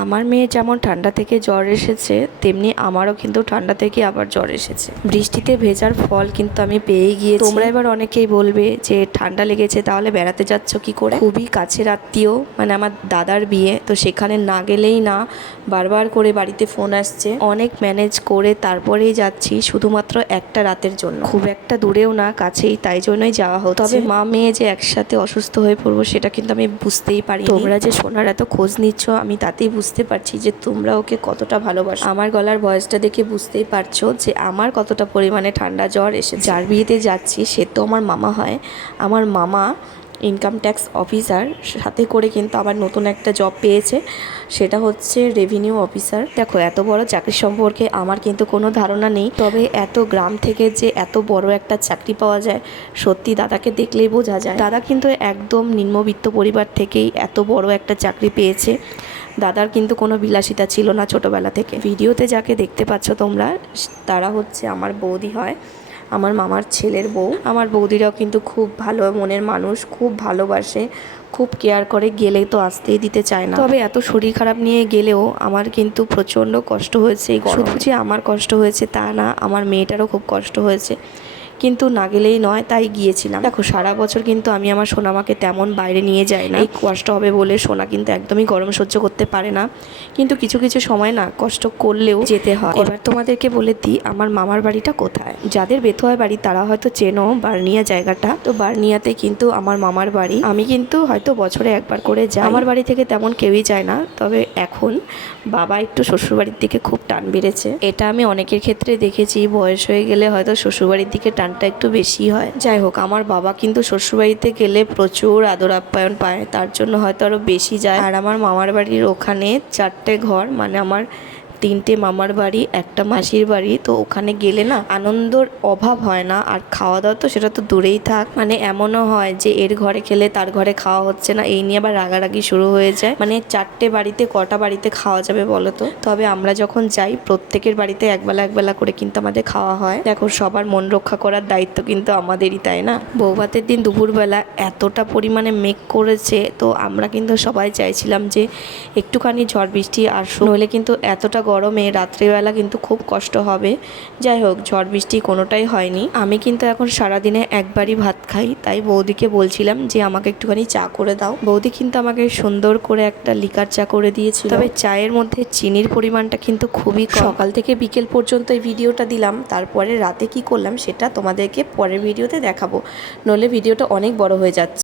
আমার মেয়ে যেমন ঠান্ডা থেকে জ্বর এসেছে, তেমনি আমারও কিন্তু ঠান্ডা থেকে আবার জ্বর এসেছে। বৃষ্টিতে ভেজার ফল কিন্তু আমি পেয়ে গিয়েছি। তোমরা এবার অনেকেই বলবে যে ঠান্ডা লেগেছে তাহলে বেড়াতে যাচ্ছ কি করে। খুবই কাছের আত্মীয়, মানে আমার দাদার বিয়ে, তো সেখানে না গেলেই না, বারবার করে বাড়িতে ফোন আসছে। অনেক ম্যানেজ করে তারপরেই যাচ্ছি, শুধুমাত্র একটা রাতের জন্য। খুব একটা দূরেও না, কাছেই, তাই জন্যই যাওয়া হচ্ছে। তবে মা মেয়ে যে একসাথে অসুস্থ হয়ে পড়বো সেটা কিন্তু আমি বুঝতেই পারি। তোমরা যে সোনার এত খোঁজ নিচ্ছ, আমি তাতেই বুঝতে পারছি যে তোমরা ওকে কতটা ভালোবাসো। আমার গলার ভয়েসটা দেখে বুঝতেই পারছো যে আমার কতটা পরিমাণে ঠান্ডা জ্বর এসেছে। যার বিয়েতে যাচ্ছি সে তো আমার মামা হয়। আমার মামা ইনকাম ট্যাক্স অফিসার, সাথে করে কিন্তু আবার নতুন একটা জব পেয়েছে, সেটা হচ্ছে রেভিনিউ অফিসার। দেখো, এত বড় চাকরি সম্পর্কে আমার কিন্তু কোনো ধারণা নেই, তবে এত গ্রাম থেকে যে এত বড় একটা চাকরি পাওয়া যায়, সত্যি দাদাকে দেখলেই বোঝা যায়। দাদা কিন্তু একদম নিম্নবিত্ত পরিবার থেকেই এত বড় একটা চাকরি পেয়েছে। দাদার কিন্তু কোনো বিলাসিতা ছিল না ছোটোবেলা থেকে। ভিডিওতে যাকে দেখতে পাচ্ছ তোমরা, তারা হচ্ছে আমার বৌদি হয়, আমার মামার ছেলের বউ। আমার বৌদিরাও কিন্তু খুব ভালো মনের মানুষ, খুব ভালোবাসে, খুব কেয়ার করে, গেলে তো আসতেই দিতে চায় না। তবে এত শরীর খারাপ নিয়ে গেলেও আমার কিন্তু প্রচণ্ড কষ্ট হয়েছে। শুধু যে আমার কষ্ট হয়েছে তা না, আমার মেয়েটারও খুব কষ্ট হয়েছে, কিন্তু না গেলেই নয়, তাই গিয়েছিলাম। দেখো, সারা বছর কিন্তু আমি আমার সোনামাকে তেমন বাইরে নিয়ে যাই না, এই কষ্ট হবে বলে। সোনা কিন্তু একদমই গরম সহ্য করতে পারে না, কিন্তু কিছু কিছু সময় না কষ্ট করলেও যেতে হয়। এবার তোমাদেরকে বলে দিই আমার মামার বাড়িটা কোথায়। যাদের বেথুয়া বাড়ি তারা হয়তো চেনো বার্নিয়া জায়গাটা, তো বার্নিয়াতে কিন্তু আমার মামার বাড়ি। আমি কিন্তু হয়তো বছরে একবার করে যাই। আমার বাড়ি থেকে তেমন কেউই যায় না, তবে এখন বাবা একটু শ্বশুরবাড়ির দিকে খুব টান বেড়েছে। এটা আমি অনেকের ক্ষেত্রে দেখেছি, বয়স হয়ে গেলে হয়তো শ্বশুরবাড়ির দিকে টানটা একটু বেশি হয়। যাই হোক, আমার বাবা কিন্তু শ্বশুরবাড়িতে গেলে প্রচুর আদর আপ্যায়ন পায়, তার জন্য হয়তো আরও বেশি যায়। আর আমার মামার বাড়ির ওখানে 4টে ঘর, মানে আমার 3টে মামার বাড়ি, একটা মাসির বাড়ি, তো ওখানে গেলে না আনন্দর অভাব হয় না। আর খাওয়া দাওয়া তো সেটা তো দূরেই থাক, মানে এমনও হয় যে এর ঘরে খেলে তার ঘরে খাওয়া হচ্ছে না, এই নিয়ে আবার রাগারাগি শুরু হয়ে যায়। মানে 4টে বাড়িতে কটা বাড়িতে খাওয়া যাবে বলো তো। তবে আমরা যখন যাই প্রত্যেকের বাড়িতে একবেলা একবেলা করে কিন্তু আমাদের খাওয়া হয়। দেখো, সবার মন রক্ষা করার দায়িত্ব কিন্তু আমাদেরই, তাই না। বৌভাতের দিন দুপুরবেলা এতটা পরিমাণে মেঘ করেছে, তো আমরা কিন্তু সবাই চাইছিলাম যে একটুখানি ঝড় বৃষ্টি আসুক, নইলে কিন্তু এতটা গরমে রাত্রিবেলা কিন্তু খুব কষ্ট হবে। যাই হোক, ঝড় বৃষ্টি কোনোটাই হয়নি। আমি কিন্তু এখন সারাদিনে একবারই ভাত খাই, তাই বৌদিকে বলছিলাম যে আমাকে একটুখানি চা করে দাও। বৌদি কিন্তু আমাকে সুন্দর করে একটা লিকার চা করে দিয়েছিল, তবে চায়ের মধ্যে চিনির পরিমাণটা কিন্তু খুবই কম। সকাল থেকে বিকেল পর্যন্ত এই ভিডিওটা দিলাম, তারপরে রাতে কি করলাম সেটা তোমাদেরকে পরের ভিডিওতে দেখাবো, নইলে ভিডিওটা অনেক বড় হয়ে যাচ্ছে।